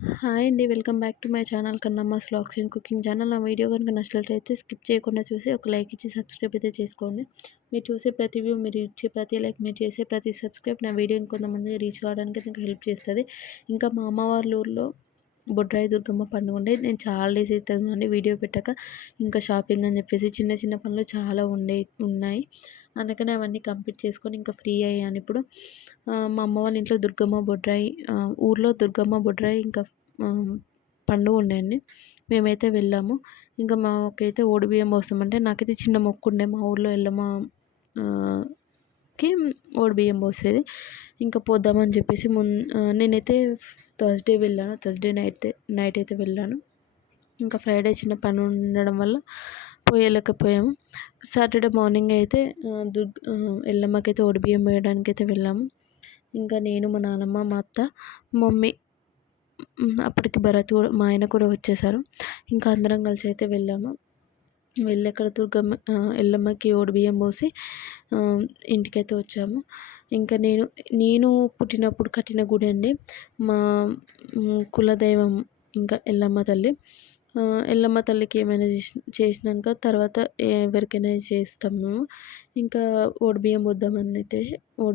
Hi అండి welcome back to my channel Kannamma vlogs and cooking channel. నా video కనుక నచ్చినట్లయితే స్కిప్ చేయకుండా చూసి ఒక లైక్ ఇచ్చి సబ్స్క్రైబ్ అయితే చేసుకోండి. మీరు చూసే ప్రతి వ్యూ మీరు ఇచ్చే ప్రతి లైక్ మీరు చేసే ప్రతి సబ్స్క్రైబ్ నా వీడియో ఇంకొంతమంది రీచ్ కావడానికి ఇంకా హెల్ప్ చేస్తుంది. ఇంకా మా అమ్మవారి ఊళ్ళో బొడ్రాయి దుర్గమ్మ పండుగ ఉండే. నేను చాలా డేస్ అయితే వీడియో పెట్టాక. ఇంకా షాపింగ్ అని చెప్పేసి చిన్న చిన్న పనులు చాలా ఉండే ఉన్నాయి. అందుకనే అవన్నీ కంప్లీట్ చేసుకొని ఇంకా ఫ్రీ అయ్యాను ఇప్పుడు. మా అమ్మ వాళ్ళ ఇంట్లో దుర్గమ్మ బొడ్రాయి ఊర్లో దుర్గమ్మ బొడ్రాయి ఇంకా పండుగ ఉండేయండి. మేమైతే వెళ్ళాము. ఇంకా మాకైతే ఓడిబియ్యం పోస్తామంటే నాకైతే చిన్న మొక్కు ఉండే మా ఊర్లో వెళ్ళమా కి ఓడిబియ్యం పోసేది. ఇంకా పోద్దామని చెప్పేసి మున్ నేనైతే థర్స్డే వెళ్ళాను. థర్స్డే నైట్ నైట్ అయితే వెళ్ళాను. ఇంకా ఫ్రైడే చిన్న పని ఉండడం వల్ల పోయలేకపోయాము సాటర్డే మార్నింగ్ అయితే దుర్గ ఎల్లమ్మకైతే ఓడిబియ్యం వేయడానికి అయితే వెళ్ళాము ఇంకా నేను మా నాన్నమ్మ మా అత్త మమ్మీ అప్పటికి భరత్ కూడా మా ఆయన కూడా వచ్చేసారు. ఇంకా అందరం కలిసి అయితే వెళ్ళాము. వెళ్ళి అక్కడ దుర్గమ్మ ఎల్లమ్మకి ఓడిబియ్యం పోసి ఇంటికైతే వచ్చాము. ఇంకా నేను నేను పుట్టినప్పుడు కట్టిన గుడి అండి మా కులదైవం ఇంకా ఎల్లమ్మ తల్లి. ఎల్లమ్మ తల్లికి ఏమైనా చేసి చేసినాక తర్వాత ఎవరికైనా చేస్తాం మేము ఇంకా బియ్యం పోద్దామని అయితే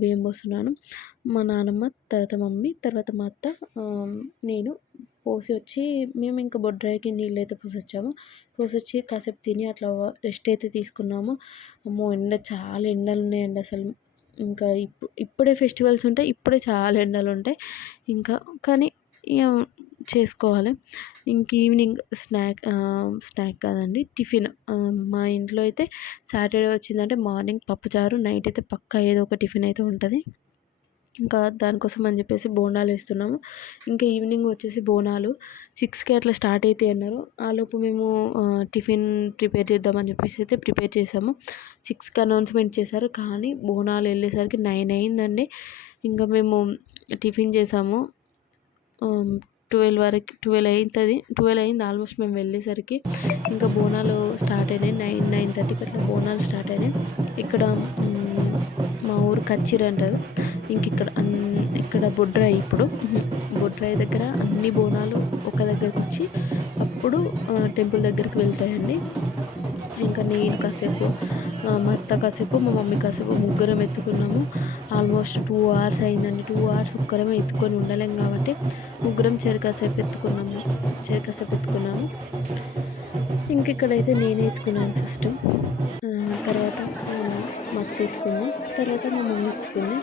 బియ్యం పోస్తున్నాను. మా నానమ్మ తర్వాత మమ్మీ తర్వాత మా అత్త నేను పోసి వచ్చి మేము ఇంకా బొడ్రాయికి నీళ్ళు అయితే పోసి వచ్చాము పోసి వచ్చి కాసేపు తిని అట్లా రెస్ట్ అయితే తీసుకున్నాము. అమ్మో ఎండ చాలా ఎండలు ఉన్నాయండి అసలు. ఇంకా ఇప్పుడు ఇప్పుడే ఫెస్టివల్స్ ఉంటాయి ఇప్పుడే చాలా ఎండలు ఉంటాయి. ఇంకా కానీ చేసుకోవాలి. ఇంక ఈవినింగ్ స్నాక్ స్నాక్ కాదండి టిఫిన్. మా ఇంట్లో అయితే సాటర్డే వచ్చిందంటే మార్నింగ్ పప్పుచారు నైట్ అయితే పక్కా ఏదో ఒక టిఫిన్ అయితే ఉంటుంది. ఇంకా దానికోసం అని చెప్పేసి బోనాలు వేస్తున్నాము. ఇంకా ఈవినింగ్ వచ్చేసి బోనాలు. సిక్స్కి అట్లా స్టార్ట్ అయితే అన్నారు. ఆలోపు మేము టిఫిన్ ప్రిపేర్ చేద్దామని చెప్పేసి అయితే ప్రిపేర్ చేసాము. సిక్స్కి అనౌన్స్మెంట్ చేశారు కానీ బోనాలు వెళ్ళేసరికి నైన్ అయిందండి. ఇంకా మేము టిఫిన్ చేసాము. ట్వెల్వ్ వరకు ట్వెల్వ్ అవుతుంది ట్వెల్వ్ అయింది ఆల్మోస్ట్ మేము వెళ్ళేసరికి. ఇంకా బోనాలు స్టార్ట్ అయినాయి. నైన్ నైన్ థర్టీకి అట్లా బోనాలు స్టార్ట్ అయినాయి. ఇక్కడ మా ఊరు కచ్చిరి అంటారు. ఇంక ఇక్కడ ఇక్కడ బొడ్రాయి ఇప్పుడు. బొడ్రాయి దగ్గర అన్ని బోనాలు ఒక దగ్గరకు వచ్చి అప్పుడు టెంపుల్ దగ్గరికి వెళ్తాయండి. ఇంకా నేను కాసేపు మా అత్త కాసేపు మా మమ్మీ కాసేపు ముగ్గురం ఎత్తుకున్నాము. ఆల్మోస్ట్ టూ అవర్స్ అయిందండి. టూ అవర్స్ ఒక్కరమే ఎత్తుకొని ఉండలేం కాబట్టి ముగ్గురం చెరకాసేపు ఎత్తుకున్నాము. చెరకాసేపు ఎత్తుకున్నాము. ఇంక ఇక్కడైతే నేనే ఎత్తుకున్నాను ఫస్ట్ తర్వాత మా అత్త ఎత్తుకుంది. తర్వాత మా మమ్మీ ఎత్తుకుంది.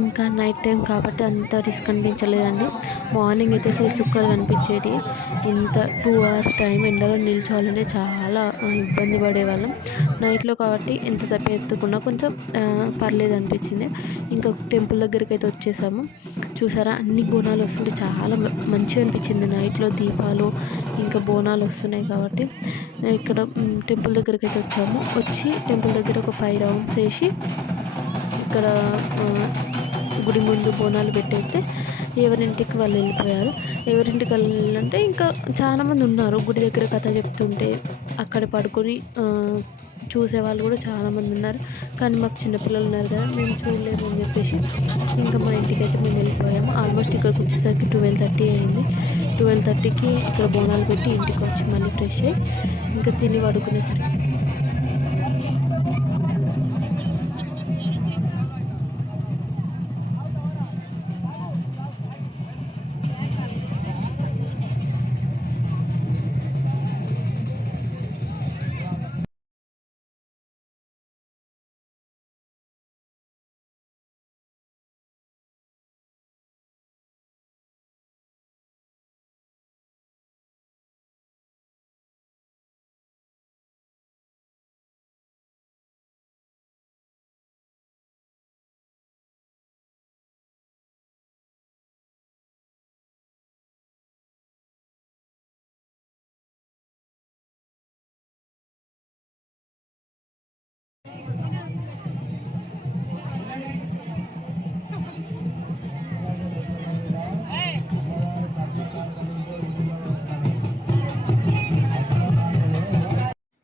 ఇంకా నైట్ టైం కాబట్టి అంత రిస్క్ అనిపించలేదండి మార్నింగ్ అయితే అసలు చుక్కలు కనిపించేటి. ఇంత టూ అవర్స్ టైం ఎండలో నిల్చోవాలంటే చాలా ఇబ్బంది పడేవాళ్ళం. నైట్లో కాబట్టి ఎంతసేపు ఎత్తుకున్నా కొంచెం పర్లేదు అనిపించింది. ఇంకా టెంపుల్ దగ్గరికి అయితే వచ్చేసాము. చూసారా? అన్ని బోనాలు వస్తుంటే చాలా మంచిగా అనిపించింది. నైట్లో దీపాలు ఇంకా బోనాలు వస్తున్నాయి కాబట్టి. ఇక్కడ టెంపుల్ దగ్గరికి అయితే వచ్చాము. వచ్చి టెంపుల్ దగ్గర ఒక ఫైవ్ రౌండ్స్ వేసి ఇక్కడ గుడి ముందు బోనాలు పెట్టేస్తే ఎవరింటికి వాళ్ళు వెళ్ళిపోయారు. ఎవరింటికి వెళ్ళాలంటే ఇంకా చాలామంది ఉన్నారు. గుడి దగ్గర కథ చెప్తుంటే అక్కడ పడుకొని చూసేవాళ్ళు కూడా చాలామంది ఉన్నారు. కానీ మాకు చిన్నపిల్లలు ఉన్నారు కదా మేము చూడలేము అని చెప్పేసి ఇంకా మా ఇంటికి అయితే మేము వెళ్ళిపోయాము. ఆల్మోస్ట్ ఇక్కడికి వచ్చేసరికి ట్వెల్వ్ థర్టీ అయింది. ట్వెల్వ్ థర్టీకి ఇక్కడ బోనాలు పెట్టి ఇంటికి వచ్చి మళ్ళీ ఫ్రెష్ అయ్యి ఇంకా తిని పడుకునేసరికి